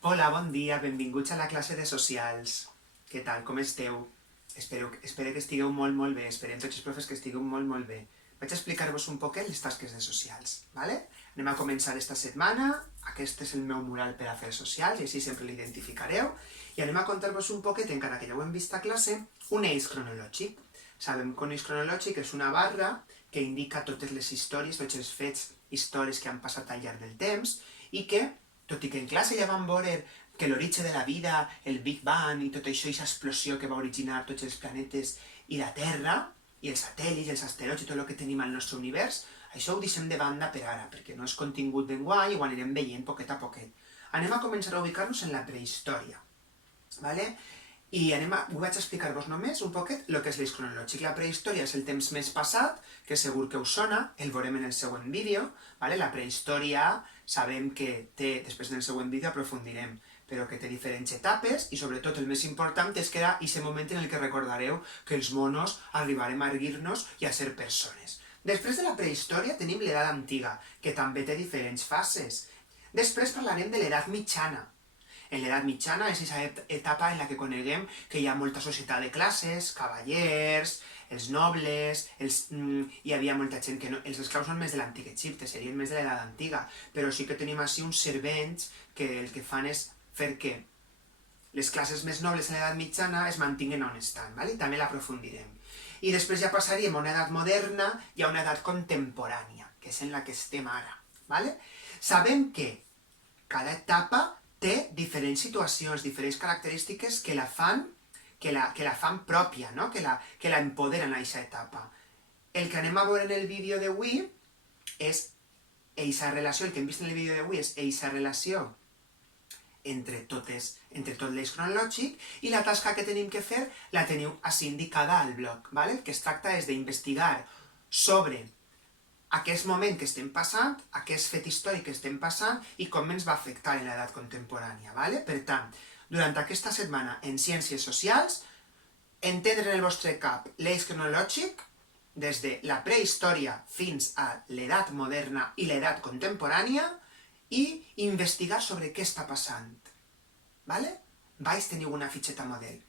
Hola, bon dia, benvinguts a la classe de socials. Què tal, com esteu? Espero que estigueu molt bé, esperem tots els profes que estigueu molt bé. Vaig a explicar-vos un poquet les tasques de socials, ¿vale? Anem a començar esta setmana, aquest és el meu mural per a fer socials, i així sempre l'identificareu, i anem a contar-vos un poquet, encara que ja ho hem vist a classe, un eix cronològic. Sabem que un eix cronològic és una barra que indica totes les històries, tots els fets, històries que han passat al llarg del temps, i que, tot i que en classe ja vam veure que l'origen de la vida, el Big Bang i tot això, aquesta explosió que va originar tots els planetes i la Terra, i els satèl·lits, els asteroids i tot el que tenim al nostre univers, això ho deixem de banda per ara, perquè no és contingut d'enguany i ho anirem veient poquet a poquet. Anem a començar a ubicar-nos en la prehistòria, ¿vale? I ho vaig a explicar-vos només un poquet el que és l'eix cronològic. La prehistòria és el temps més passat, que segur que us sona, el veurem en el següent vídeo, ¿vale? La prehistòria sabem que té, després en el següent vídeo aprofundirem, però que té diferents etapes, i sobretot el més important és que era aquest moment en el que recordareu que els monos arribarem a erguir-nos i a ser persones. Després de la prehistòria tenim l'edat antiga, que també té diferents fases. Després parlarem de l'edat mitjana. En l'edat mitjana és aquesta etapa en la que coneguem que hi ha molta societat de classes, cavallers, els nobles, hi havia molta gent que no... Els esclaus són més de l'antic Egipte, serien més de l'edat antiga, però sí que tenim així uns servents que el que fan és fer que les classes més nobles en l'edat mitjana es mantinguen on estan, ¿vale? I també l'aprofundirem. I després ja passaríem a una edat moderna i a una edat contemporània, que és en la que estem ara, ¿vale? Sabem que cada etapa té diferents situacions, diferents característiques que la fan pròpia, no? que la empoderen a aquesta etapa. El que anem a veure en el vídeo d'avui és aquesta relació, el que hem vist en el vídeo d'avui és aquesta relació entre tot l'eix cronològic, i la tasca que tenim que fer la teniu així indicada al blog, ¿vale? El que es tracta és d'investigar sobre aquest moment que estem passant, aquest fet històric que estem passant i com ens va afectar en l'edat contemporània, ¿vale? Per tant, durant aquesta setmana en Ciències Socials, entendre en el vostre cap l'eix cronològic des de la prehistòria fins a l'edat moderna i l'edat contemporània i investigar sobre què està passant, ¿vale? Baix teniu una fitxeta model.